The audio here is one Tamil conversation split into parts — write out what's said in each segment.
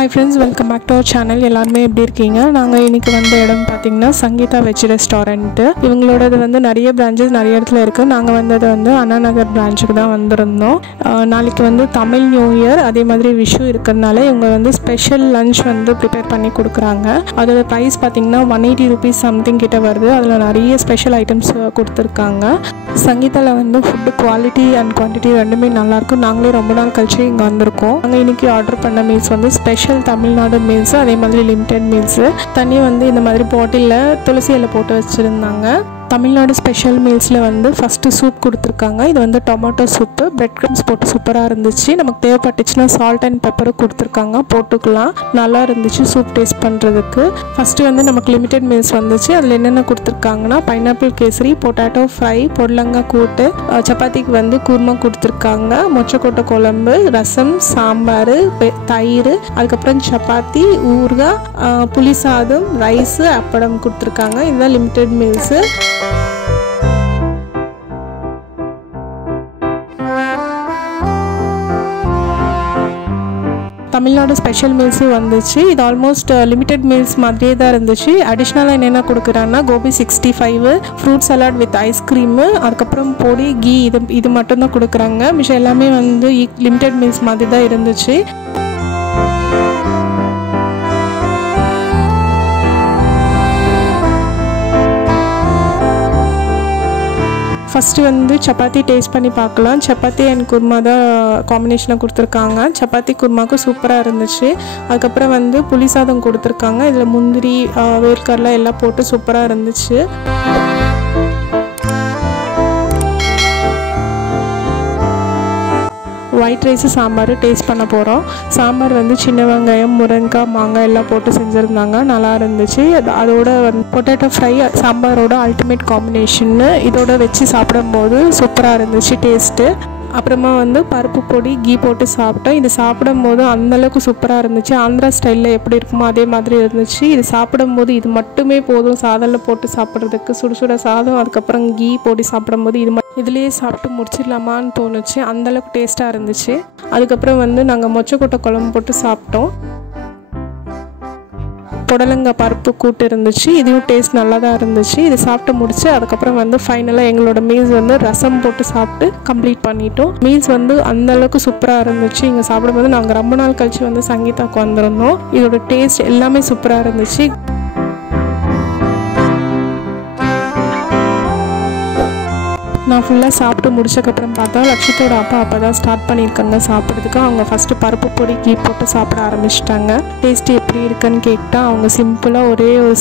Hi friends, welcome back to our channel. எல்லாரும் எப்படி இருக்கீங்க? நாங்க இன்னைக்கு வந்த இடம் பாத்தீங்கன்னா சங்கீதா வெஜ் ரெஸ்டாரன்ட். இவங்களோடது வந்து நிறைய பிரான்ச்சஸ் நிறைய இடத்துல இருக்கு. நாங்க வந்தது வந்து அண்ணா நகர் பிரான்ச்சுக்கு தான் வந்திருந்தோம். நாளைக்கு வந்து தமிழ் நியூ இயர் அதே மாதிரி விஷு இருக்கறனால இவங்க வந்து ஸ்பெஷல் லஞ்ச் வந்து ப்ரிப்பேர் பண்ணி கொடுக்குறாங்க. அதோட பிரைஸ் பாத்தீங்கன்னா 180 ரூபீஸ் சம்திங் கிட்ட வருது. அதுல நிறைய ஸ்பெஷல் ஐட்டம்ஸ் கொடுத்திருக்காங்க. சங்கீதால வந்து ஃபுட் குவாலிட்டி அண்ட் குவான்டிட்டி ரெண்டுமே நல்லா இருக்கும். நாங்களே ரொம்ப நாள் கழிச்சு இங்க வந்திருக்கோம். நாங்க இன்னைக்கு ஆர்டர் பண்ண மீல்ஸ் வந்து ஸ்பெஷல் தமிழ்நாடு மீல்ஸ் அதே மாதிரி லிமிடெட் மீல்ஸ். தண்ணி வந்து இந்த மாதிரி பாட்டில்ல துளசி இலை போட்டு வச்சிருந்தாங்க. தமிழ்நாடு ஸ்பெஷல் மீல்ஸில் வந்து ஃபஸ்ட்டு சூப் கொடுத்துருக்காங்க. இது வந்து டொமேட்டோ சூப்பு, பிரெட் க்ரம்ஸ் போட்டு சூப்பராக இருந்துச்சு. நமக்கு தேவைப்பட்டுச்சுன்னா சால்ட் அண்ட் பெப்பரும் கொடுத்துருக்காங்க, போட்டுக்கலாம். நல்லா இருந்துச்சு சூப் டேஸ்ட் பண்ணுறதுக்கு. ஃபஸ்ட்டு வந்து நமக்கு லிமிடெட் மீல்ஸ் வந்துச்சு. அதில் என்னென்ன கொடுத்துருக்காங்கன்னா பைனாப்பிள் கேசரி, பொட்டேட்டோ ஃப்ரை, பொடலங்காய் கூட்டு, சப்பாத்திக்கு வந்து குருமா கொடுத்துருக்காங்க, மொச்சக்கொட்டை குழம்பு, ரசம், சாம்பார், தயிர், அதுக்கப்புறம் சப்பாத்தி, ஊறுகாய், புளி சாதம், ரைஸு, அப்பளம் கொடுத்துருக்காங்க. இதுதான் லிமிடெட் மீல்ஸு. தமிழ்நாடு ஸ்பெஷல் மீல்ஸும் வந்துச்சு. இது ஆல்மோஸ்ட் லிமிடெட் மீல்ஸ் மாதிரியே தான் இருந்துச்சு. அடிஷ்னலாக என்னென்ன கொடுக்குறாங்கன்னா gobi 65, fruit salad with ice cream, அதுக்கப்புறம் பொடி, கீ, இது மட்டும்தான் கொடுக்குறாங்க. மிச்சம் எல்லாமே வந்து லிமிடெட் மீல்ஸ் மாதிரி தான் இருந்துச்சு. ஃபஸ்ட்டு வந்து சப்பாத்தி டேஸ்ட் பண்ணி பார்க்கலாம். சப்பாத்தி அண்ட் குருமா தான் காம்பினேஷனாக கொடுத்துருக்காங்க. சப்பாத்தி குருமாவுக்கு சூப்பராக இருந்துச்சு. அதுக்கப்புறம் வந்து புளி சாதம் கொடுத்துருக்காங்க. இதில் முந்திரி, வேர்க்கடலை எல்லாம் போட்டு சூப்பராக இருந்துச்சு. ஒயிட் ரைஸு, சாம்பார் டேஸ்ட் பண்ண போகிறோம். சாம்பார் வந்து சின்ன வெங்காயம், முருங்கைக்காய், மாங்காய் எல்லாம் போட்டு செஞ்சுருந்தாங்க, நல்லா இருந்துச்சு. அதோட வந்து பொட்டேட்டோ ஃப்ரை சாம்பாரோட அல்டிமேட் காம்பினேஷன்னு. இதோட வச்சு சாப்பிடும்போது சூப்பராக இருந்துச்சு டேஸ்ட்டு. அப்புறமா வந்து பருப்பு பொடி, கீ போட்டு சாப்பிட்டோம். இது சாப்பிடும்போது அந்தளவுக்கு சூப்பராக இருந்துச்சு. ஆந்திரா ஸ்டைலில் எப்படி இருக்குமோ அதே மாதிரி இருந்துச்சு. இது சாப்பிடும்போது இது மட்டுமே போதும் சாதத்தில் போட்டு சாப்பிட்றதுக்கு. சுட சாதம், அதுக்கப்புறம் கீ போட்டு சாப்பிடும்போது இதுலேயே சாப்பிட்டு முடிச்சிடலாமான்னு தோணுச்சு. அந்தளவுக்கு டேஸ்ட்டாக இருந்துச்சு. அதுக்கப்புறம் வந்து நாங்கள் மொச்சக்கொட்டை குழம்பு போட்டு சாப்பிட்டோம். புடலங்காய் பருப்பு கூட்டு இருந்துச்சு. இதுவும் டேஸ்ட் நல்லா தான் இருந்துச்சு. இது சாப்பிட்டு முடிச்சு அதுக்கப்புறம் வந்து ஃபைனலாக எங்களோட மீல்ஸ் வந்து ரசம் போட்டு சாப்பிட்டு கம்ப்ளீட் பண்ணிட்டோம். மீல்ஸ் வந்து அந்தளவுக்கு சூப்பராக இருந்துச்சு. இங்கே சாப்பிடும்போது நாங்கள் ரொம்ப நாள் கழிச்சு வந்து சங்கீதாவுக்கு வந்திருந்தோம். இதோட டேஸ்ட் எல்லாமே சூப்பராக இருந்துச்சு. நான் ஃபுல்லாக சாப்பிட்டு முடிச்சக்கப்புறம் பார்த்தா லட்சித்தோட அப்பா தான் ஸ்டார்ட் பண்ணியிருக்காங்க சாப்பிட்றதுக்கு. அவங்க ஃபஸ்ட்டு பருப்பு பொடி, கீ போட்டு சாப்பிட ஆரம்பிச்சிட்டாங்க. டேஸ்ட்டு எப்படி இருக்குன்னு கேட்டால் அவங்க சிம்பிளாக ஒரே ஒரு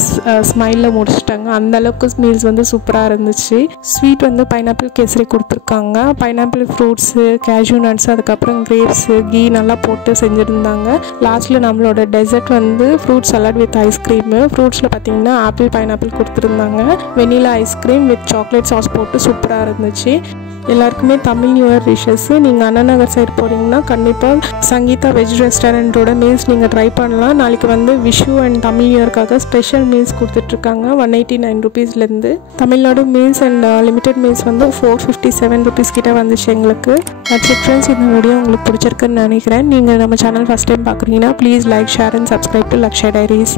ஸ்மைலில் முடிச்சிட்டாங்க. அந்தளவுக்கு மீல்ஸ் வந்து சூப்பராக இருந்துச்சு. ஸ்வீட் வந்து பைனாப்பிள் கேசரி கொடுத்துருக்காங்க. பைனாப்பிள் ஃப்ரூட்ஸு, கேஷ்யூ நட்ஸ், அதுக்கப்புறம் கிரேப்ஸு, கீ நல்லா போட்டு செஞ்சுருந்தாங்க. லாஸ்ட்டில் நம்மளோட டெசர்ட் வந்து ஃப்ரூட் சலாட் வித் ஐஸ்கிரீமு. ஃப்ரூட்ஸில் பார்த்தீங்கன்னா ஆப்பிள், பைனாப்பிள் கொடுத்துருந்தாங்க. Vanilla ice cream with chocolate sauce போட்டு சூப்பராக இருந்துச்சு. எல்லாருக்குமே தமிழ் நியூ இயர் விஷஸ். நீங்கள் அண்ணா நகர் சைடு போகிறீங்கன்னா கண்டிப்பாக சங்கீதா வெஜ் ரெஸ்டாரண்ட்டோட மீல்ஸ் நீங்கள் ட்ரை பண்ணலாம். நாளைக்கு வந்து விஷு அண்ட் தமிழ் நியூ இயர்க்காக ஸ்பெஷல் மீல்ஸ் கொடுத்துட்ருக்காங்க 189 ரூபீஸ்லேருந்து. Tamil Nadu meals and limited meals வந்து 457 ரூபீஸ் கிட்ட வந்துச்சு எங்களுக்கு. That's it friends. இந்த வீடியோ உங்களுக்கு பிடிச்சிருக்குன்னு நினைக்கிறேன். நீங்கள் நம்ம சேனல் ஃபஸ்ட் டைம் பார்க்குறீங்கன்னா please like, share and subscribe to Lakshya diaries.